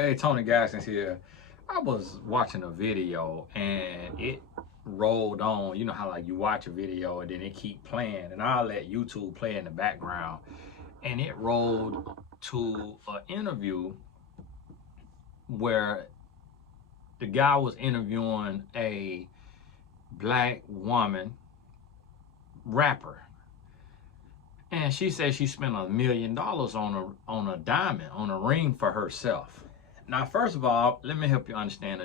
Hey, Tony Gaskins here. I was watching a video and it rolled on. You know how like you watch a video and then it keep playing, and I'll let YouTube play in the background. And it rolled to an interview where the guy was interviewing a black woman rapper, and she said she spent $1 million on a diamond, on a ring for herself. Now, first of all, let me help you understand.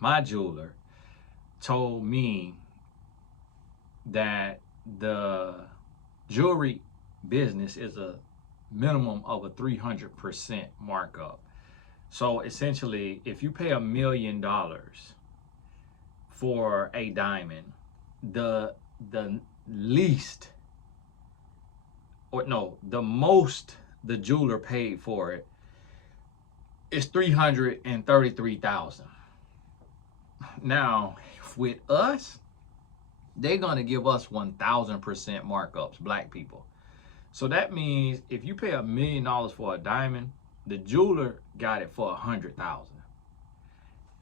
My jeweler, told me that the jewelry business is a minimum of a 300% markup. So essentially, if you pay $1 million for a diamond, the least, or no, the most the jeweler paid for it is 333,000. Now, with us, they're gonna give us 1,000% markups, black people. So that means if you pay $1 million for a diamond, the jeweler got it for 100,000.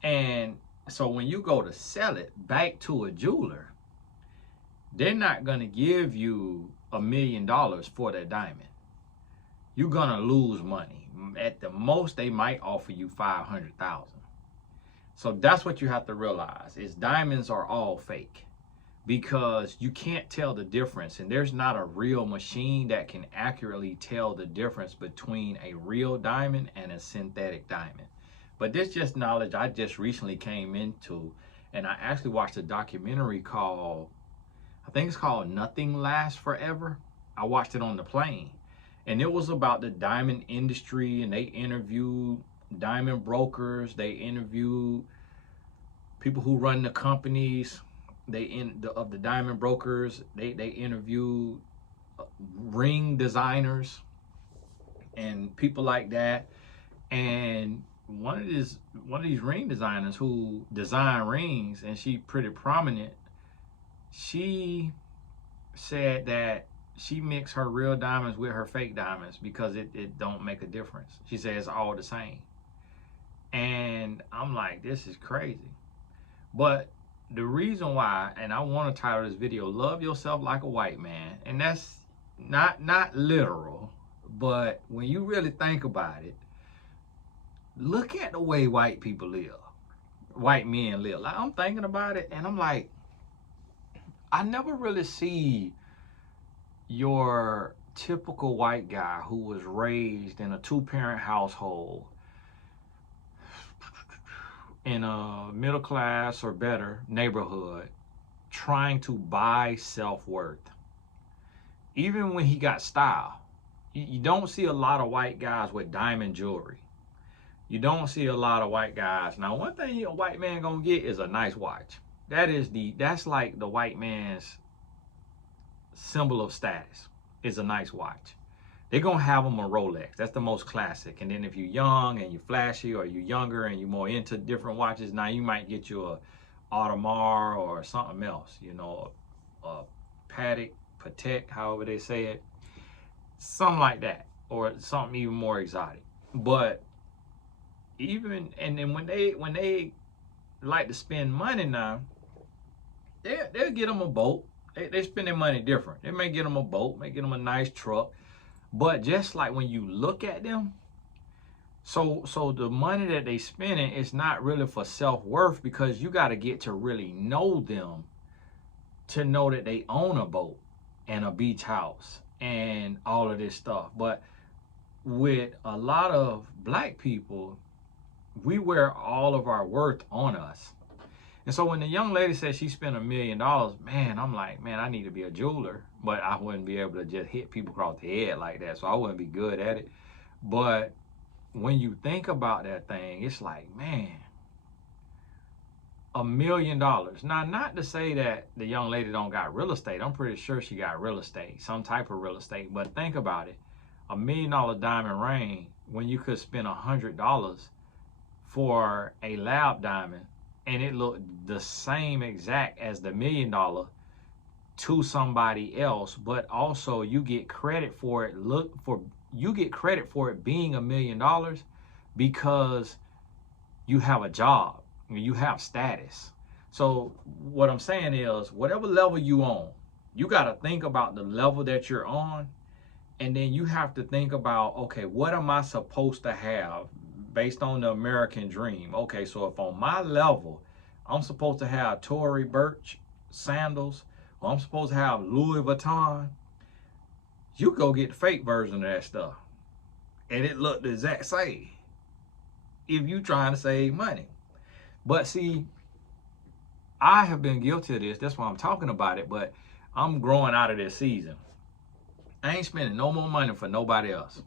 And so when you go to sell it back to a jeweler, they're not gonna give you $1 million for that diamond. You're gonna lose money. At the most, they might offer you 500,000. So that's what you have to realize: is diamonds are all fake, because you can't tell the difference, and there's not a real machine that can accurately tell the difference between a real diamond and a synthetic diamond. But this just knowledge I just recently came into, and I actually watched a documentary called, I think it's called Nothing Lasts Forever. I watched it on the plane, and it was about the diamond industry, and they interviewed diamond brokers, they interviewed people who run the companies, of the diamond brokers, they interviewed ring designers and people like that. And one of these ring designers who design rings, and she pretty prominent, she said that she mixed her real diamonds with her fake diamonds because it don't make a difference. She says it's all the same. And I'm like, this is crazy. But the reason why, and I want to title this video, Love Yourself Like a White Man. And that's not literal, but when you really think about it, look at the way white people live. White men live. Like, I'm thinking about it, and I'm like, I never really see your typical white guy who was raised in a two-parent household in a middle class or better neighborhood trying to buy self-worth. Even when he got style, you don't see a lot of white guys with diamond jewelry. You don't see a lot of white guys. Now, one thing a white man gonna get is a nice watch. That's like the white man's symbol of status, is a nice watch. They're gonna have them a Rolex. That's the most classic. And then if you're young and you're flashy, or you're younger and you're more into different watches, now you might get you a Audemars or something else, a Patek, however they say it, something like that, or something even more exotic. But even, and then when they like to spend money now, they'll get them a boat. They spend their money different. They may get them a boat, may get them a nice truck. But just like when you look at them, so the money that they spending is not really for self-worth, because you got to get to really know them to know that they own a boat and a beach house and all of this stuff. But with a lot of black people, we wear all of our worth on us. And so when the young lady said she spent $1 million, man, I'm like, man, I need to be a jeweler, but I wouldn't be able to just hit people across the head like that. So I wouldn't be good at it. But when you think about that thing, it's like, man, $1 million. Now, not to say that the young lady don't got real estate. I'm pretty sure she got real estate, some type of real estate. But think about it, $1 million diamond ring, when you could spend $100 for a lab diamond, and it looked the same exact as the $1 million to somebody else, but also you get credit for it. You get credit for it being $1 million, because you have a job, you have status. So what I'm saying is, whatever level you on, you got to think about the level that you're on, and then you have to think about, okay, what am I supposed to have based on the American dream? Okay, so if on my level, I'm supposed to have Tory Burch sandals, or I'm supposed to have Louis Vuitton, you go get the fake version of that stuff, and it looked the exact same if you trying to save money. But see, I have been guilty of this. That's why I'm talking about it. But I'm growing out of this season. I ain't spending no more money for nobody else.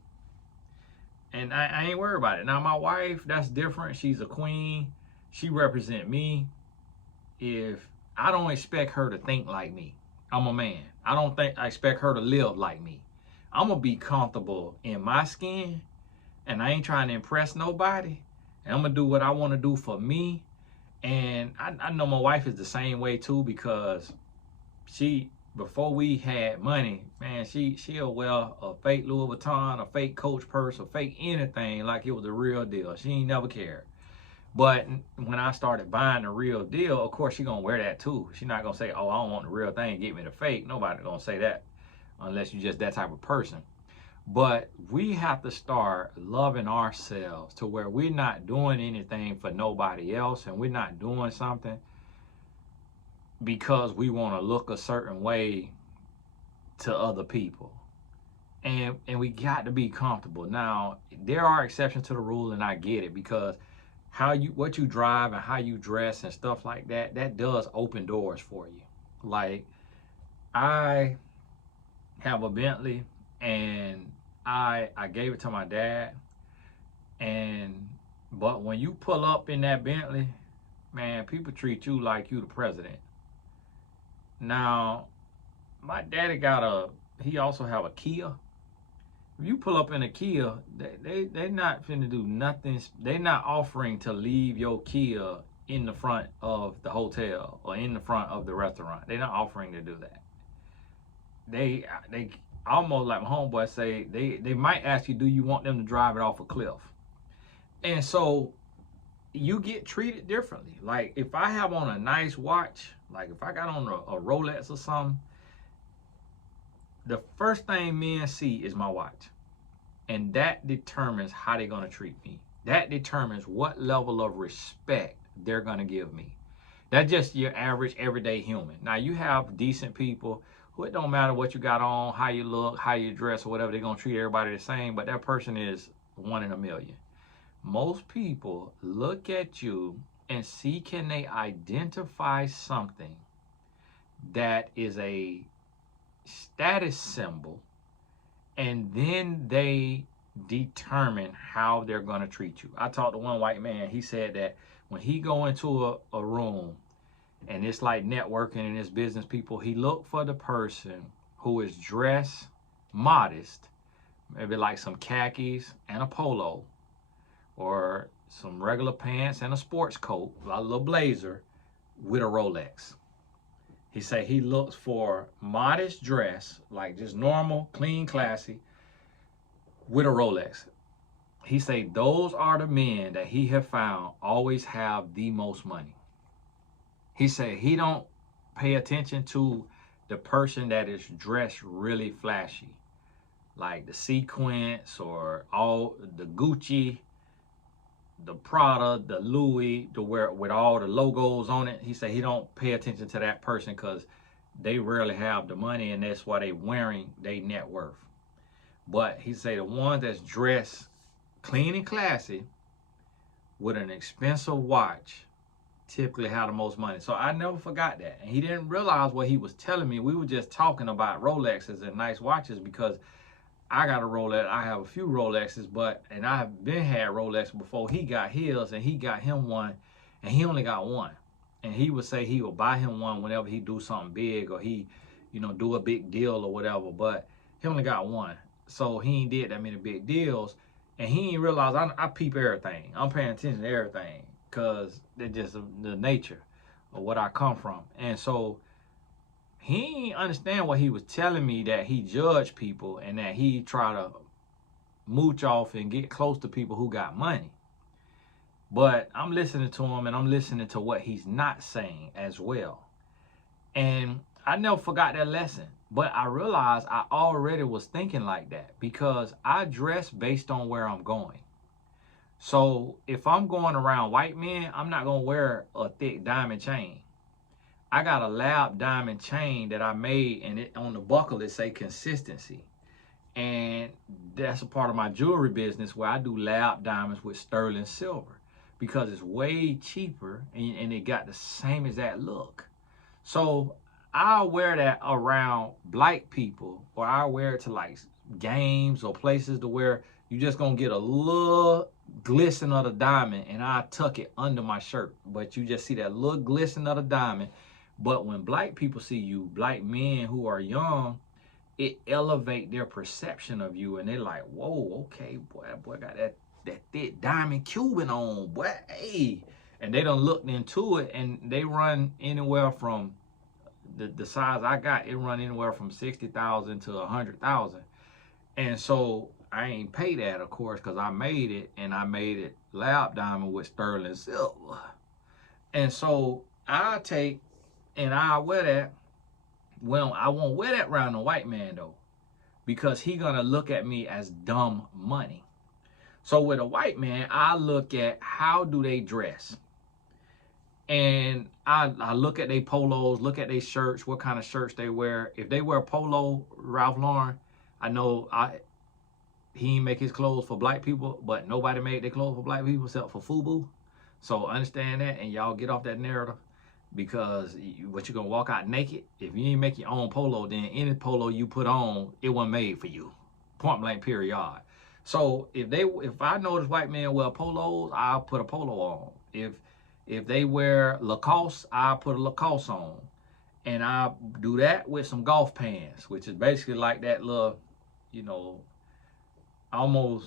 And I ain't worried about it. Now, my wife, that's different. She's a queen. She represent me. If I don't expect her to think like me, I'm a man. I expect her to live like me. I'm going to be comfortable in my skin, and I ain't trying to impress nobody. And I'm going to do what I want to do for me. And I know my wife is the same way too, because before we had money, man, she'll wear a fake Louis Vuitton, a fake Coach purse, a fake anything like it was the real deal. She ain't never cared. But when I started buying the real deal, of course she gonna wear that too. She's not gonna say, oh, I don't want the real thing, get me the fake. Nobody gonna say that unless you're just that type of person. But we have to start loving ourselves to where we're not doing anything for nobody else, and we're not doing something because we want to look a certain way to other people. And we got to be comfortable. Now, there are exceptions to the rule, and I get it, because what you drive and how you dress and stuff like that, that does open doors for you. Like, I have a Bentley, and I gave it to my dad, but when you pull up in that Bentley, man, people treat you like you the president. Now, my daddy he also have a Kia. If you pull up in a Kia, they not finna do nothing. They not offering to leave your Kia in the front of the hotel or in the front of the restaurant. They're not offering to do that. They almost, like my homeboy say, they might ask you, do you want them to drive it off a cliff? And so you get treated differently. Like, if I have on a nice watch, like if I got on a Rolex or something, the first thing men see is my watch. And that determines how they're going to treat me. That determines what level of respect they're going to give me. That's just your average everyday human. Now, you have decent people who it don't matter what you got on, how you look, how you dress, or whatever, they're going to treat everybody the same, but that person is 1 in a million. Most people look at you and see, can they identify something that is a status symbol, and then they determine how they're going to treat you. I talked to one white man. He said that when he go into a room and it's like networking and it's business people, he look for the person who is dressed modest, maybe like some khakis and a polo, or some regular pants and a sports coat, a little blazer with a Rolex. He say he looks for modest dress, like just normal, clean, classy, with a Rolex. He say those are the men that he have found always have the most money. He say he don't pay attention to the person that is dressed really flashy, like the sequins or all the Gucci, the Prada, the Louis, with all the logos on it. He said he don't pay attention to that person because they rarely have the money, and that's why they wearing their net worth. But he said the ones that's dressed clean and classy with an expensive watch typically have the most money. So I never forgot that. And he didn't realize what he was telling me. We were just talking about Rolexes and nice watches, because I got a Rolex. I have a few Rolexes, and I have had Rolex before he got his, and he got him one, and he only got one. And he would say he would buy him one whenever he do something big, or he, do a big deal or whatever, but he only got one. So he ain't did that many big deals, and he ain't realize I peep everything. I'm paying attention to everything, because they're just the nature of what I come from. And so he didn't understand what he was telling me, that he judged people and that he try to mooch off and get close to people who got money. But I'm listening to him and I'm listening to what he's not saying as well. And I never forgot that lesson. But I realized I already was thinking like that because I dress based on where I'm going. So if I'm going around white men, I'm not going to wear a thick diamond chain. I got a lab diamond chain that I made, and it on the buckle it say consistency. And that's a part of my jewelry business where I do lab diamonds with sterling silver because it's way cheaper and it got the same exact look. So I'll wear that around black people, or I'll wear it to like games or places to where you just gonna get a little glisten of the diamond and I tuck it under my shirt. But you just see that little glisten of the diamond. But when black people see you, black men who are young, it elevate their perception of you, and they're like, whoa, okay, boy got that thick diamond Cuban on, boy, hey. And they done looked into it, and they run anywhere from the size I got, it run anywhere from 60,000 to 100,000. And so I ain't pay that, of course, because I made it, and I made it lab diamond with sterling silver. And so I take and I wear that. Well, I won't wear that around a white man though, because he gonna look at me as dumb money. So with a white man, I look at how do they dress. And I look at their polos, look at their shirts, what kind of shirts they wear. If they wear polo, Ralph Lauren, I know he ain't make his clothes for black people, but nobody made their clothes for black people except for FUBU. So understand that, and y'all get off that narrative, because what you gonna walk out naked? If you ain't make your own polo, then any polo you put on, it wasn't made for you. Point blank, period. So if I notice white men wear polos, I'll put a polo on. If they wear Lacoste, I'll put a Lacoste on. And I do that with some golf pants, which is basically like that little, almost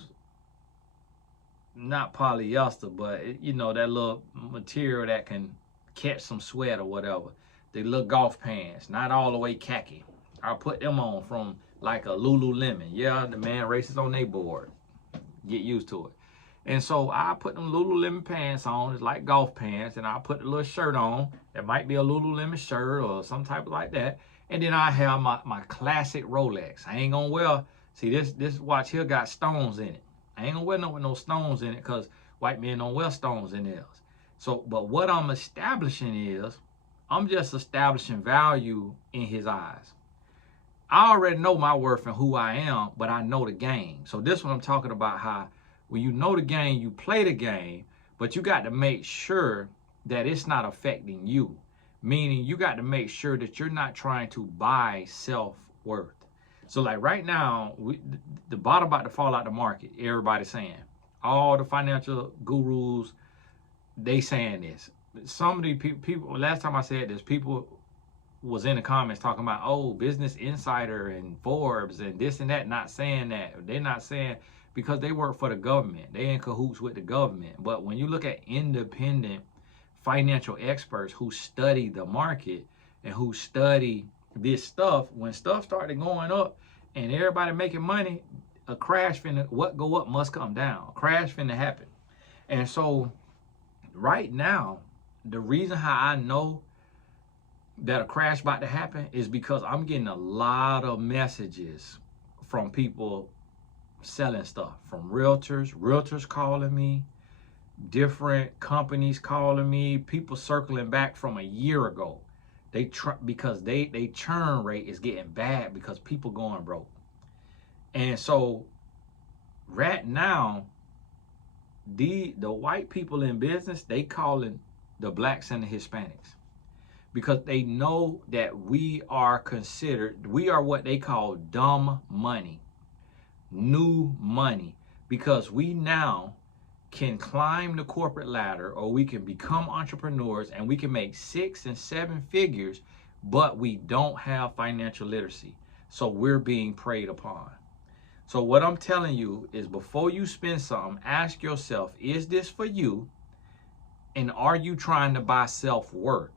not polyester, but that little material that can catch some sweat or whatever. They little golf pants, not all the way khaki. I'll put them on from like a Lululemon. Yeah, the man races on their board. Get used to it. And so I put them Lululemon pants on. It's like golf pants. And I put a little shirt on. That might be a Lululemon shirt or some type of like that. And then I have my classic Rolex. I ain't gonna wear, see this watch here got stones in it. I ain't gonna wear no with no stones in it because white men don't wear stones in theirs. So, but what I'm establishing is, I'm just establishing value in his eyes. I already know my worth and who I am, but I know the game. So this is what I'm talking about, how when you know the game, you play the game, but you got to make sure that it's not affecting you. Meaning you got to make sure that you're not trying to buy self-worth. So like right now, the bottom about to fall out the market, everybody's saying. All the financial gurus, they saying this. Some of the people, last time I said this, people was in the comments talking about, oh, Business Insider and Forbes and this and that, not saying that. They're not saying, because they work for the government. They in cahoots with the government. But when you look at independent financial experts who study the market and who study this stuff, when stuff started going up and everybody making money, a crash finna, what go up must come down. A crash finna happen. And so right now, the reason how I know that a crash about to happen is because I'm getting a lot of messages from people selling stuff, from realtors calling me, different companies calling me, people circling back from a year ago. Because they churn rate is getting bad because people going broke. And so right now, the white people in business, they calling the blacks and the Hispanics, because they know that we are what they call dumb money, new money, because we now can climb the corporate ladder, or we can become entrepreneurs and we can make 6 and 7 figures, but we don't have financial literacy. So we're being preyed upon. So what I'm telling you is, before you spend something, ask yourself, is this for you? And are you trying to buy self-worth?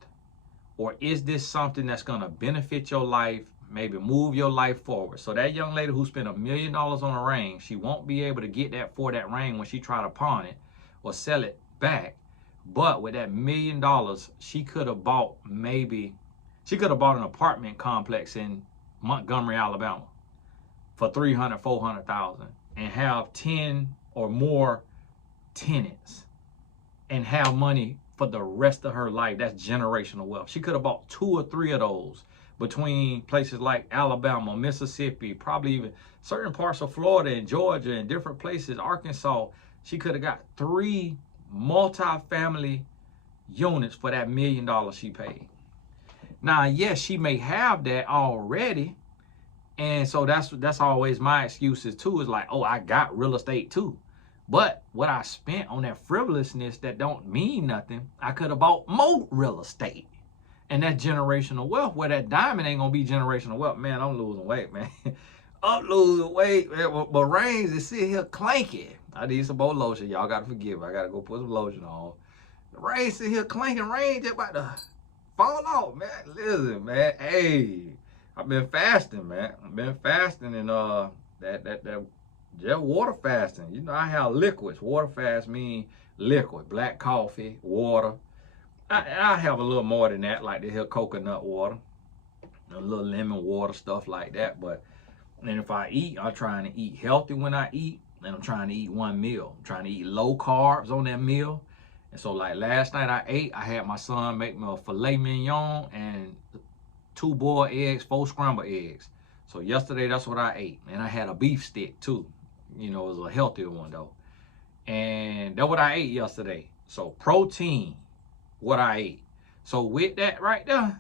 Or is this something that's going to benefit your life, maybe move your life forward? So that young lady who spent $1 million on a ring, she won't be able to get that for that ring when she try to pawn it or sell it back. But with that $1 million, she could have bought an apartment complex in Montgomery, Alabama for 300, 400,000 and have 10 or more tenants and have money for the rest of her life. That's generational wealth. She could have bought 2 or 3 of those between places like Alabama, Mississippi, probably even certain parts of Florida and Georgia and different places, Arkansas. She could have got 3 multi-family units for that $1 million she paid. Now, yes, she may have that already. And so that's always my excuses too, is like, oh, I got real estate too. But what I spent on that frivolousness that don't mean nothing, I could have bought more real estate. And that's generational wealth, where that diamond ain't gonna be generational wealth. Man, I'm losing weight, man. I'm losing weight, man. But Reigns is sitting here clanking. I need some more lotion. Y'all gotta forgive me. I gotta go put some lotion on. Reigns sitting here clanking. Reigns just about to fall off, man. Listen, man. Hey, I've been fasting, man. I've been fasting and that just water fasting. You know, I have liquids. Water fast means liquid. Black coffee, water. I have a little more than that, like the here coconut water, a little lemon water, stuff like that. But and if I eat, I'm trying to eat healthy when I eat, and I'm trying to eat one meal. I'm trying to eat low carbs on that meal. And so like last night I had my son make me a filet mignon and 2 boiled eggs, 4 scrambled eggs. So yesterday that's what I ate. And I had a beef stick too. You know, it was a healthier one though. And that's what I ate yesterday. So protein, what I ate. So with that right there,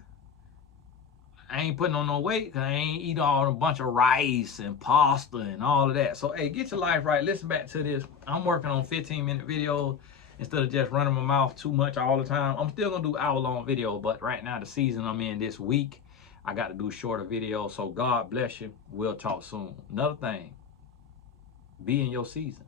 I ain't putting on no weight because I ain't eating all a bunch of rice and pasta and all of that. So hey, get your life right. Listen back to this. I'm working on 15-minute videos instead of just running my mouth too much all the time. I'm still gonna do hour-long videos, but right now the season I'm in this week, I got to do shorter videos. So God bless you. We'll talk soon. Another thing, be in your season.